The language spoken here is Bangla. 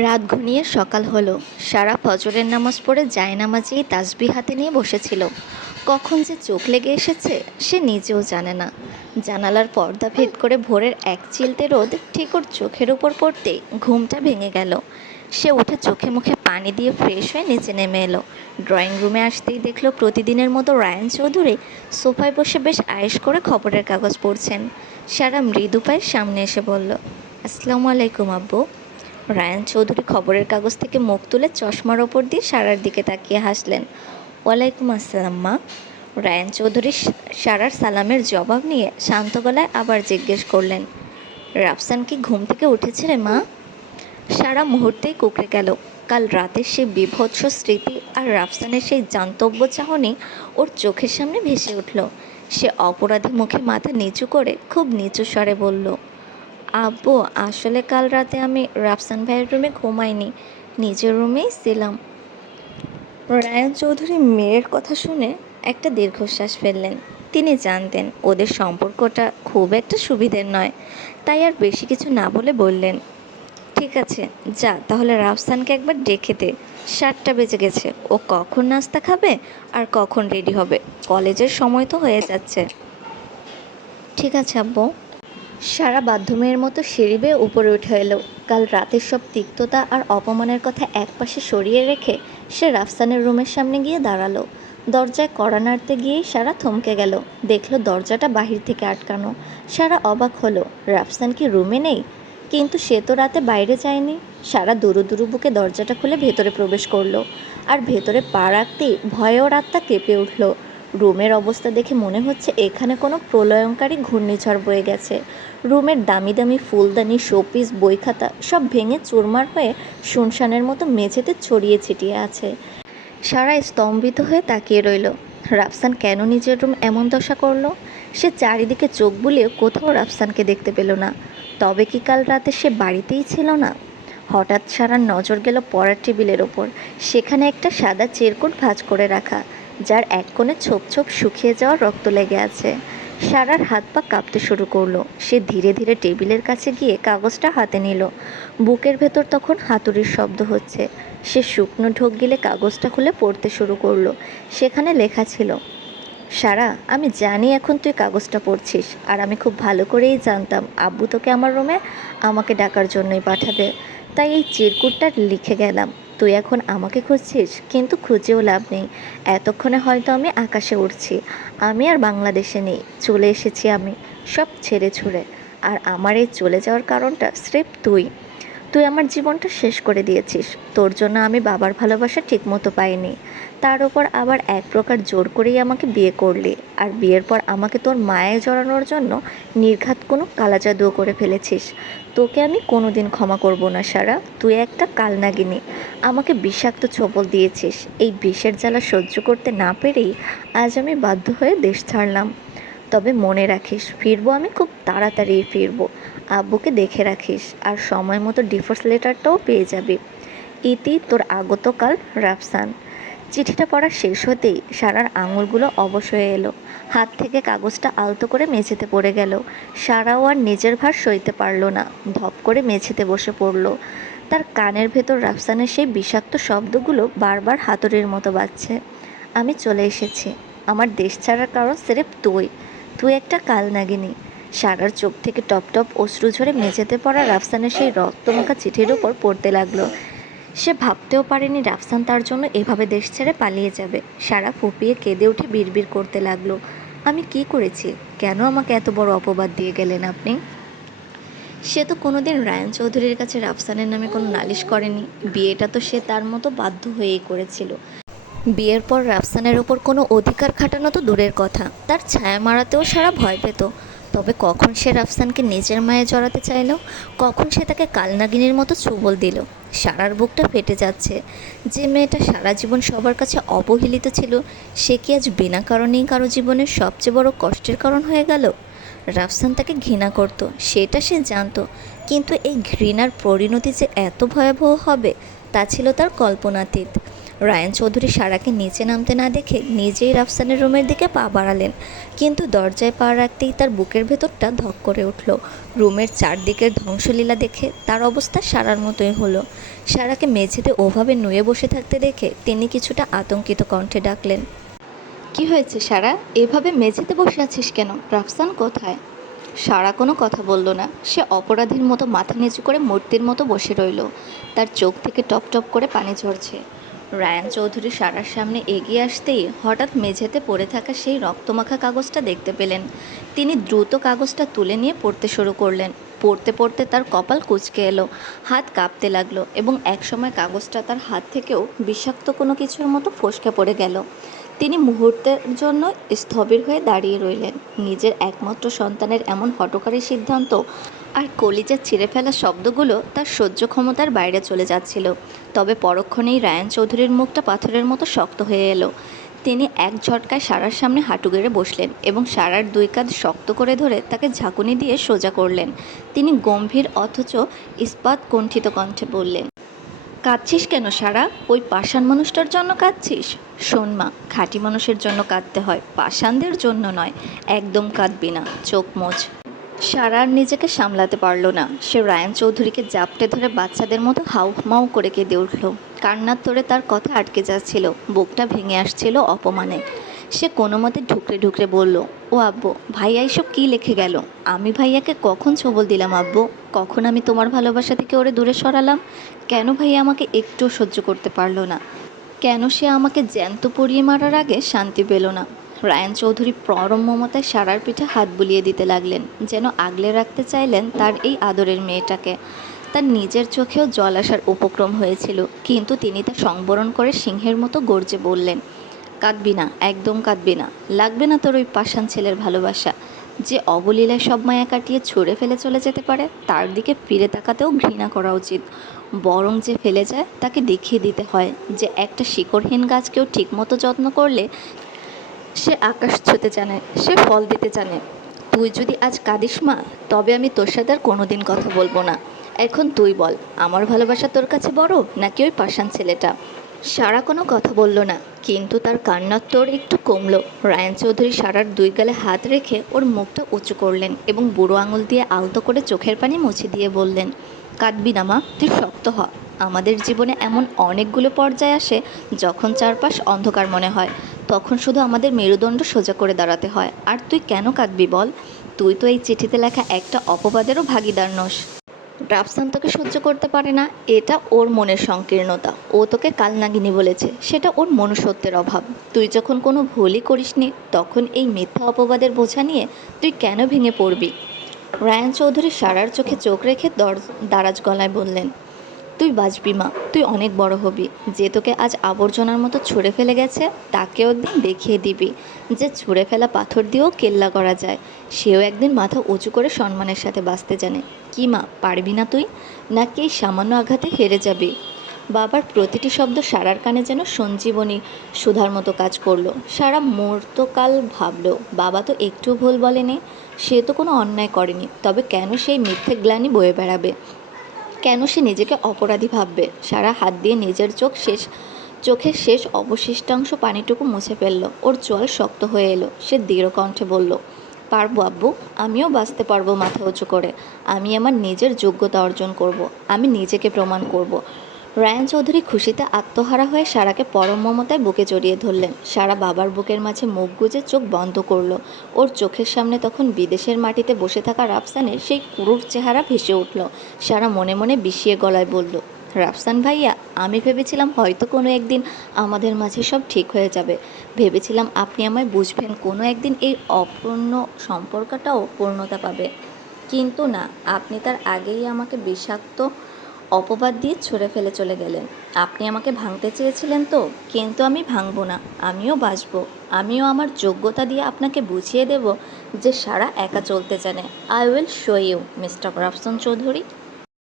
রাত ঘনিয়ে সকাল হলো। সারা ফজরের নামাজ পড়ে জায়নামাজেই তাসবিহ হাতে নিয়ে বসেছিল। কখন যে চোখ লেগে এসেছে সে নিজেও জানে না। জানালার পর্দা ভেদ করে ভোরের এক চিলতে রোদ ঠিক ওর চোখের উপর পড়তেই ঘুমটা ভেঙে গেল। সে উঠে চোখে মুখে পানি দিয়ে ফ্রেশ হয়ে নিচে নেমে এলো। ড্রয়িং রুমে আসতেই দেখলো প্রতিদিনের মতো রায়ান চৌধুরী সোফায় বসে বেশ আয়েশ করে খবরের কাগজ পড়ছেন। সারা মৃদু পায়ের সামনে এসে বলল, আসসালামু আলাইকুম আব্বু। রায়ান চৌধুরী খবরের কাগজ থেকে মুখ তুলে চশমার ওপর দিয়ে সারার দিকে তাকিয়ে হাসলেন। ওয়ালাইকুম আসসালাম মা। রায়ান চৌধুরী সারার সালামের জবাব নিয়ে শান্ত গলায় আবার জিজ্ঞেস করলেন, রাফসান কি ঘুম থেকে উঠেছে রে মা? সারা মুহূর্তেই কুঁকড়ে গেল। কাল রাতের সেই বীভৎস স্মৃতি আর রাফসানের সেই জান্তব্য চাহনি ওর চোখের সামনে ভেসে উঠল। সে অপরাধী মুখে মাথা নিচু করে খুব নিচু স্বরে বলল, আব্বু, আসলে কাল রাতে আমি রাফসান ভাইয়ের রুমে ঘুমাইনি, নিজের রুমেই ছিলাম। রায়ান চৌধুরী মেয়ের কথা শুনে একটা দীর্ঘশ্বাস ফেললেন। তিনি জানতেন ওদের সম্পর্কটা খুব একটা সুবিধের নয়, তাই আর বেশি কিছু না বলে বললেন, ঠিক আছে যা, তাহলে রাফসানকে একবার ডেকে দে। 7টা বেজে গেছে, ও কখন নাস্তা খাবে আর কখন রেডি হবে? কলেজের সময় তো হয়ে যাচ্ছে। ঠিক আছে আব্বু। সারা বাধ্য মেয়ের মতো সিঁড়ি বেয়ে উপরে উঠে এলো। কাল রাতের সব তিক্ততা আর অপমানের কথা একপাশে সরিয়ে রেখে সে রাফসানের রুমের সামনে গিয়ে দাঁড়ালো। দরজায় কড়া নাড়তে গিয়েই সারা থমকে গেল। দেখলো দরজাটা বাহির থেকে আটকানো। সারা অবাক হলো, রাফসান কি রুমে নেই? কিন্তু সে তো রাতে বাইরে যায়নি। সারা দুরু দুরু বুকে দরজাটা খুলে ভেতরে প্রবেশ করলো। আর ভেতরে পা রাখতেই ভয়ে ওর আত্মা কেঁপে উঠল। রুমের অবস্থা দেখে মনে হচ্ছে এখানে কোনো প্রলয়ঙ্কারী ঘূর্ণিঝড় বয়ে গেছে। রুমের দামি দামি ফুলদানি, শোপিস, বই খাতা সব ভেঙে চুরমার হয়ে শুনশানের মতো মেঝেতে ছড়িয়ে ছিটিয়ে আছে। সারা স্তম্ভিত হয়ে তাকিয়ে রইল। রাফসান কেন নিজের রুম এমন দশা করলো? সে চারিদিকে চোখ বুলিয়ে কোথাও রাফসানকে দেখতে পেল না। তবে কি কাল রাতে সে বাড়িতেই ছিল না? হঠাৎ সারার নজর গেল পড়ার টেবিলের ওপর। সেখানে একটা সাদা চেরকুট ভাঁজ করে রাখা, যার এক কোণে ছোপ ছোপ শুকিয়ে যাওয়া রক্ত লেগে আছে। সারার হাত পা কাঁপতে শুরু করলো। সে ধীরে ধীরে টেবিলের কাছে গিয়ে কাগজটা হাতে নিল। বুকের ভেতর তখন হাতুড়ির শব্দ হচ্ছে। সে শুকনো ঢোক গিলে কাগজটা খুলে পড়তে শুরু করলো। সেখানে লেখা ছিল, সারা, আমি জানি এখন তুই কাগজটা পড়ছিস, আর আমি খুব ভালো করেই জানতাম আব্বু তোকে আমার রুমে আমাকে ডাকার জন্যই পাঠাবে। তাই এই চিরকুটটা লিখে গেলাম। তুই এখন আমাকে খুঁজছিস, কিন্তু খুঁজেও লাভ নেই। এতক্ষণে হয়তো আমি আকাশে উড়ছি। আমি আর বাংলাদেশে নেই, চলে এসেছি আমি, সব ছেড়ে ছুড়ে। আর আমার এই চলে যাওয়ার কারণটা স্রেফ তুই। তুই আমার জীবনটা শেষ করে দিয়েছিস। তোর জন্য আমি বাবার ভালোবাসা ঠিকমতো পাইনি। তার ওপর আবার এক প্রকার জোর করেই আমাকে বিয়ে করলি, আর বিয়ের পর আমাকে তোর মায়ে জড়ানোর জন্য নির্ঘাত কোনো কালাজাদুও করে ফেলেছিস। তোকে আমি কোনো দিন ক্ষমা করব না সারা। তুই একটা কালনাগিনী, আমাকে বিষাক্ত ছোবল দিয়েছিস। এই বিষের জ্বালা সহ্য করতে না পেরেই আজ আমি বাধ্য হয়ে দেশ ছাড়লাম। তবে মনে রাখিস, ফিরবো আমি খুব তাড়াতাড়িই ফিরবো। আব্বুকে দেখে রাখিস, আর সময় মতো ডিভোর্স লেটারটাও পেয়ে যাবি। ইতি, তোর আগতকাল রাফসান। চিঠিটা পড়া শেষ হতেই সারার আঙুলগুলো অবশ হয়ে এলো। হাত থেকে কাগজটা আলতো করে মেঝেতে পড়ে গেল। সারাও আর নিজের ভার সইতে পারল না, ধপ করে মেঝেতে বসে পড়ল। তার কানের ভেতর রাফসানের সেই বিষাক্ত শব্দগুলো বারবার হাতুড়ির মতো বাজছে। আমি চলে এসেছি। আমার দেশ ছাড়ার কারণ সিরেফ তুই। তুই একটা কালনাগিনী। সারার চোখ থেকে টপ টপ অশ্রু ঝরে মেঝেতে পড়া রাফসানের সেই রক্তমাখা চিঠির উপর পড়তে লাগলো। সে ভাবতেও পারেনি রাফসান তার জন্য এভাবে দেশ ছেড়ে পালিয়ে যাবে। সারা ফুঁপিয়ে কেঁদে উঠে বিড়বিড় করতে লাগলো, আমি কি করেছি? কেন আমাকে এত বড় অপবাদ দিয়ে গেলেন আপনি? সে তো কোনোদিন রায়ান চৌধুরীর কাছে রাফসানের নামে কোনো নালিশ করেনি। বিয়েটা তো সে তার মতো বাধ্য হয়েই করেছিল। বিয়ের পর রাফসানের ওপর কোনো অধিকার খাটানো তো দূরের কথা, তার ছায়া মারাতেও সারা ভয় পেত। তবে কখন সে রাফসানকে নিজের মায়ে জড়াতে চাইল? কখন সে তাকে কালনাগিনীর মতো ছোবল দিল? সারার বুকটা ফেটে যাচ্ছে। যে মেয়েটা সারা জীবন সবার কাছে অবহেলিত ছিল, সে কি আজ বিনা কারণেই কারো জীবনের সবচেয়ে বড় কষ্টের কারণ হয়ে গেল? রাফসান তাকে ঘৃণা করত, সেটা সে জানত। কিন্তু এই ঘৃণার পরিণতি যে এত ভয়াবহ হবে তা ছিল তার কল্পনাতীত। রায়ান চৌধুরী সারাকে নিচে নামতে না দেখে নিজেই রাফসানের রুমের দিকে পা বাড়ালেন। কিন্তু দরজায় পা রাখতেই তার বুকের ভেতরটা ধক করে উঠল। রুমের চারদিকের ধ্বংসলীলা দেখে তার অবস্থা সারার মতোই হলো। সারাকে মেঝেতে ওভাবে নুয়ে বসে থাকতে দেখে তিনি কিছুটা আতঙ্কিত কণ্ঠে ডাকলেন, কি হয়েছে সারা? এভাবে মেঝেতে বসে আছিস কেন? রাফসান কোথায়? সারা কোনো কথা বলল না। সে অপরাধীর মতো মাথা নিচু করে মূর্তির মতো বসে রইল। তার চোখ থেকে টপ টপ করে পানি ঝরছে। রায়ান চৌধুরী সারার সামনে এগিয়ে আসতেই হঠাৎ মেঝেতে পড়ে থাকা সেই রক্তমাখা কাগজটা দেখতে পেলেন। তিনি দ্রুত কাগজটা তুলে নিয়ে পড়তে শুরু করলেন। পড়তে পড়তে তার কপাল কুঁচকে এলো, হাত কাঁপতে লাগলো এবং একসময় কাগজটা তার হাত থেকেও বিষাক্ত কোনো কিছুর মতো ফসকে পড়ে গেল। তিনি মুহূর্তের জন্য স্থবির হয়ে দাঁড়িয়ে রইলেন। নিজের একমাত্র সন্তানের এমন হঠকারী সিদ্ধান্ত আর কলিজা ছিঁড়ে ফেলা শব্দগুলো তার সহ্য ক্ষমতার বাইরে চলে যাচ্ছিল। তবে পরক্ষণেই রায়ান চৌধুরীর মুখটা পাথরের মতো শক্ত হয়ে এলো। তিনি এক ঝটকায় সারার সামনে হাঁটু গেড়ে বসলেন এবং সারার দুই কাঁধ শক্ত করে ধরে তাকে ঝাঁকুনি দিয়ে সোজা করলেন। তিনি গম্ভীর অথচ ইস্পাত কণ্ঠিত কণ্ঠে বললেন, কাঁদছিস কেন সারা? ওই পাষাণ মানুষটার জন্য কাঁদছিস? শোন মা, খাঁটি মানুষের জন্য কাঁদতে হয়, পাষাণদের জন্য নয়। একদম কাঁদবি না, চোখ মোচ। সারা আর নিজেকে সামলাতে পারল না। সে রায়ান চৌধুরীকে জাপটে ধরে বাচ্চাদের মতো হাউমাউ করে কেঁদে উঠল। কান্নার তোড়ে তার কথা আটকে যাচ্ছিল, বুকটা ভেঙে আসছিল অপমানে। সে কোনো মতে ঢুকরে ঢুকরে বলল, ও আব্বু, ভাইয়া এসব কী লিখে গেল? আমি ভাইয়াকে কখন ছবল দিলাম আব্বু? কখন আমি তোমার ভালোবাসা থেকে ওরে দূরে সরালাম? কেন ভাইয়া আমাকে একটুও সহ্য করতে পারলো না? কেন সে আমাকে জ্যান্ত পুড়িয়ে মারার আগে শান্তি পেল না? রায়ান চৌধুরী পরম মমতায় সারার পিঠে হাত বুলিয়ে দিতে লাগলেন, যেন আগলে রাখতে চাইলেন তার এই আদরের মেয়েটাকে। তার নিজের চোখেও জল আসার উপক্রম হয়েছিল, কিন্তু তিনি তা সংবরণ করে সিংহের মতো গর্জে বললেন, কাঁদবি না, একদম কাঁদবি না। লাগবে না তোর ওই পাষাণ ছেলের ভালোবাসা। যে অবলীলায় সব মায়া কাটিয়ে ছুঁড়ে ফেলে চলে যেতে পারে, তার দিকে ফিরে তাকাতেও ঘৃণা করা উচিত। বরং যে ফেলে যায় তাকে দেখিয়ে দিতে হয় যে একটা শিকড়হীন গাছকেও ঠিকমতো যত্ন করলে সে আকাশ ছুঁতে জানে, সে ফল দিতে জানে। তুই যদি আজ কাঁদিস মা, তবে আমি তোর সাথে আর কোনোদিন কথা বলবো না। এখন তুই বল, আমার ভালোবাসা তোর কাছে বড় নাকি ওই পাষাণ ছেলেটা? সারা কোনো কথা বলল না, কিন্তু তার কান্নার তোর একটু কমলো। রায়ান চৌধুরী সারার দুই গালে হাত রেখে ওর মুখটা উঁচু করলেন এবং বুড়ো আঙুল দিয়ে আলতো করে চোখের পানি মুছে দিয়ে বললেন, কাঁদবি না মা, তুই শক্ত হ। আমাদের জীবনে এমন অনেকগুলো পর্যায়ে আসে যখন চারপাশ অন্ধকার মনে হয়, তখন শুধু আমাদের মেরুদণ্ড সোজা করে দাঁড়াতে হয়। আর তুই কেন কাঁদবি বল? তুই তো এই চিঠিতে লেখা একটা অপবাদেরও ভাগিদার নস। রাফসান তোকে সহ্য করতে পারে না, এটা ওর মনের সংকীর্ণতা। ও তোকে কালনাগিনী বলেছে, সেটা ওর মনুষ্যত্বের অভাব। তুই যখন কোনো ভুলই করিসনি, তখন এই মিথ্যা অপবাদের বোঝা নিয়ে তুই কেন ভেঙে পড়বি? রায়ান চৌধুরী সারার চোখে চোখ রেখে দারাজ গলায় বললেন, তুই বাঁচবি মা, তুই অনেক বড় হবি। যে তোকে আজ আবর্জনার মতো ছুঁড়ে ফেলে গেছে, তাকেও একদিন দেখিয়ে দিবি যে ছুঁড়ে ফেলা পাথর দিয়েও কেল্লা করা যায়। সেও একদিন মাথা উঁচু করে সম্মানের সাথে বাঁচতে জানে। কি মা, পারবি না তুই? নাকি এই সামান্য আঘাতে হেরে যাবি? বাবার প্রতিটি শব্দ সারার কানে যেন সঞ্জীবনী সুধার মতো কাজ করলো। সারা মুহূর্তকাল ভাবল, বাবা তো একটুও ভুল বলেনি, সে তো কোনো অন্যায় করেনি, তবে কেন সেই মিথ্যে গ্লানি বয়ে বেড়াবে? কেন সে নিজেকে অপরাধী ভাববে? সারা হাত দিয়ে নিজের চোখের শেষ অবশিষ্টাংশ পানিটুকু মুছে ফেলল। ওর চোয়াল শক্ত হয়ে এলো। সে দৃঢ় কণ্ঠে বলল, পারবো আব্বু, আমিও বাঁচতে পারবো মাথা উঁচু করে। আমি আমার নিজের যোগ্যতা অর্জন করব, আমি নিজেকে প্রমাণ করব। রায়ান চৌধুরী খুশিতে আত্মহারা হয়ে সারাকে পরম মমতায় বুকে জড়িয়ে ধরলেন। সারা বাবার বুকের মাঝে মুখ গুজে চোখ বন্ধ করলো। ওর চোখের সামনে তখন বিদেশের মাটিতে বসে থাকা রাফসানের সেই ক্রূর চেহারা ভেসে উঠল। সারা মনে মনে বিষিয়ে গলায় বলল, রাফসান ভাইয়া, আমি ভেবেছিলাম হয়তো কোনো একদিন আমাদের মাঝে সব ঠিক হয়ে যাবে। ভেবেছিলাম আপনি আমায় বুঝবেন, কোনো একদিন এই অপূর্ণ সম্পর্কটাও পূর্ণতা পাবে। কিন্তু না, আপনি তার আগেই আমাকে বিষাক্ত অপবাদ দিয়ে ছুঁড়ে ফেলে চলে গেলেন। আপনি আমাকে ভাঙতে চেয়েছিলেন তো, কিন্তু আমি ভাঙবো না, আমিও বাঁচবো। আমিও আমার যোগ্যতা দিয়ে আপনাকে বুঝিয়ে দেব যে সারা একা চলতে জানে। I will show you, mister Rafsan Chowdhury.